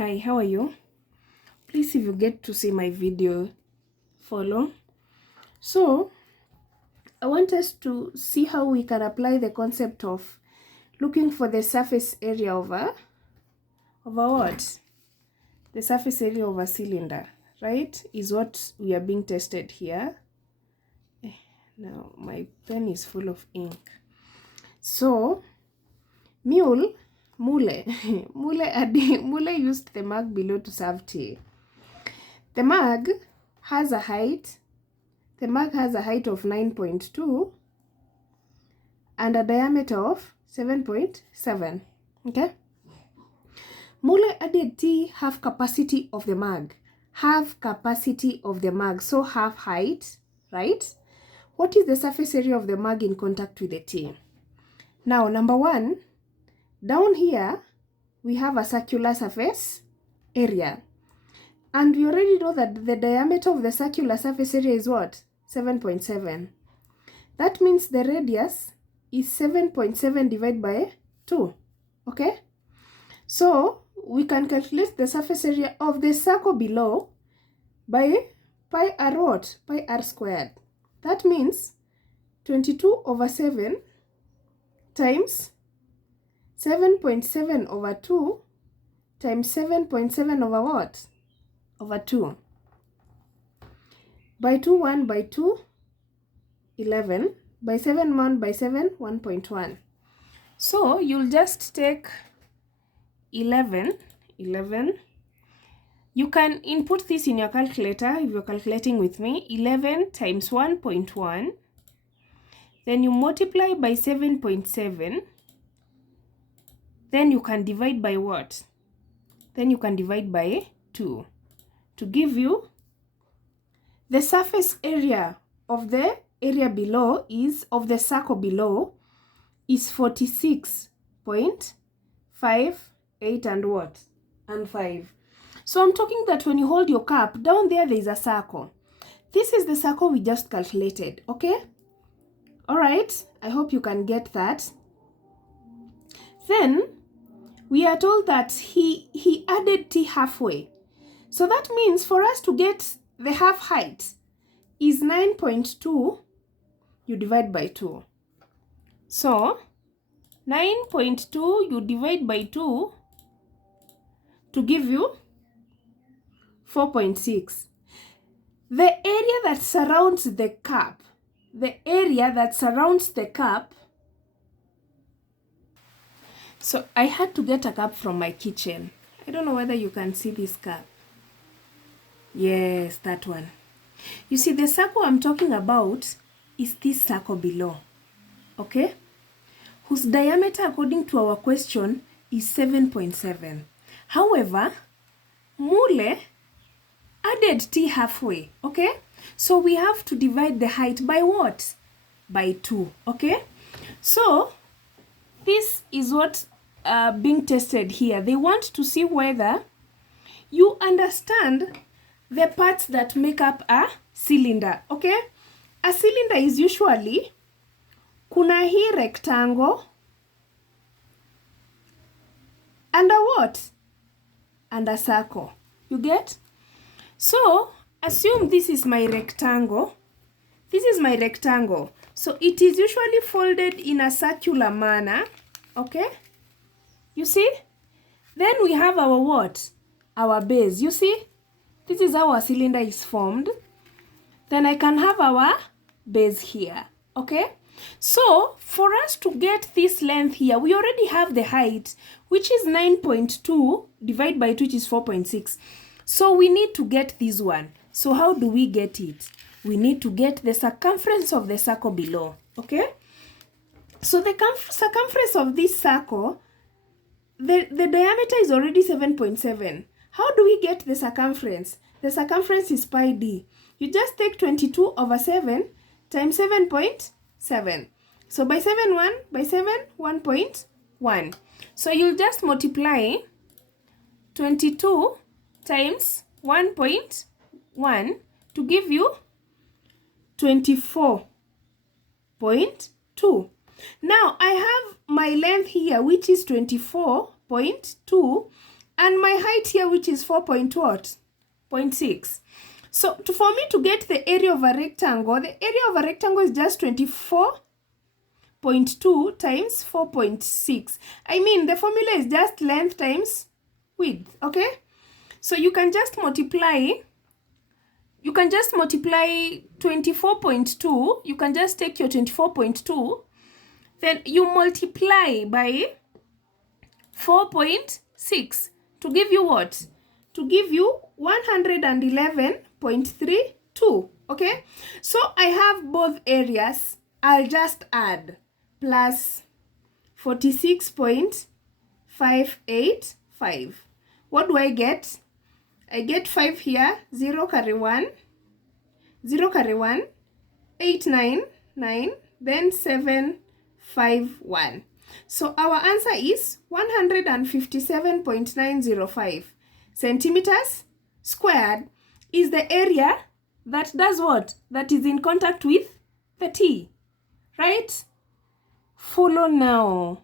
Hi, how are you? Please, if you get to see my video, follow. So, I want us to see how we can apply the concept of looking for the surface area of what? The surface area of a cylinder, right? Is what we are being tested here. Now, my pen is full of ink. So, Mule used the mug below to serve tea. The mug has a height of 9.2 and a diameter of 7.7. Okay? Mule added T half capacity of the mug. So half height, right? What is the surface area of the mug in contact with the T? Now, number one, down here, we have a circular surface area. And we already know that the diameter of the circular surface area is what? 7.7. That means the radius is 7.7 divided by 2. Okay? So, we can calculate the surface area of the circle below by pi r squared. That means 22 over 7 times 7.7 over 2 times 7.7 over what? Over 2. By 2, 1, by 2, 11. By 7, 1, by 7, 1.1. So, you'll just take 11. You can input this in your calculator if you're calculating with me. 11 times 1.1. Then you multiply by 7.7. Then you can divide by what? Then you can divide by 2 to give you the surface area of the area below of the circle below is 46.58 and what? And 5. So I'm talking that when you hold your cup, down there is a circle. This is the circle we just calculated, okay? Alright, I hope you can get that. Then, we are told that he added T halfway. So that means for us to get the half height is 9.2, you divide by 2. So, 9.2 you divide by 2 to give you 4.6. The area that surrounds the cup, so I had to get a cup from my kitchen. I don't know whether you can see this cup. Yes, that one. You see, the circle I'm talking about is this circle below, okay? Whose diameter, according to our question, is 7.7. However, Mule added T halfway, okay? So we have to divide the height by what? By 2, okay? So, this is what being tested here. They want to see whether you understand the parts that make up a cylinder, okay? A cylinder is usually kuna hii rectangle and a what? And a circle. You get? So, assume this is my rectangle. This is my rectangle. So, it is usually folded in a circular manner, okay? You see? Then we have our what? Our base. You see? This is how our cylinder is formed. Then I can have our base here, okay? So, for us to get this length here, we already have the height, which is 9.2 divided by 2, which is 4.6. So, we need to get this one. So, how do we get it? We need to get the circumference of the circle below, okay? So, the circumference of this circle, the diameter is already 7.7. How do we get the circumference? The circumference is pi d. You just take 22 over 7 times 7.7. So by 7, 1, by 7, 1.1. So you'll just multiply 22 times 1.1 to give you 24.2. Now I have my length here, which is 24.2, and my height here, which is 4.6. So for me to get the area of a rectangle, the area of a rectangle is just 24.2 times 4.6. I mean, the formula is just length times width, okay? So you can just multiply 24.2, you can just take your 24.2, then you multiply by 4.6 to give you what? To give you 111.32, okay? So I have both areas. I'll just add plus 46.585. What do I get? I get 5 here, 0 carry 1, 0 carry 1, 8, 9, 9, then 7, 5, 1. So our answer is 157.905 centimeters squared is the area that does what? That is in contact with the T, right? Follow now.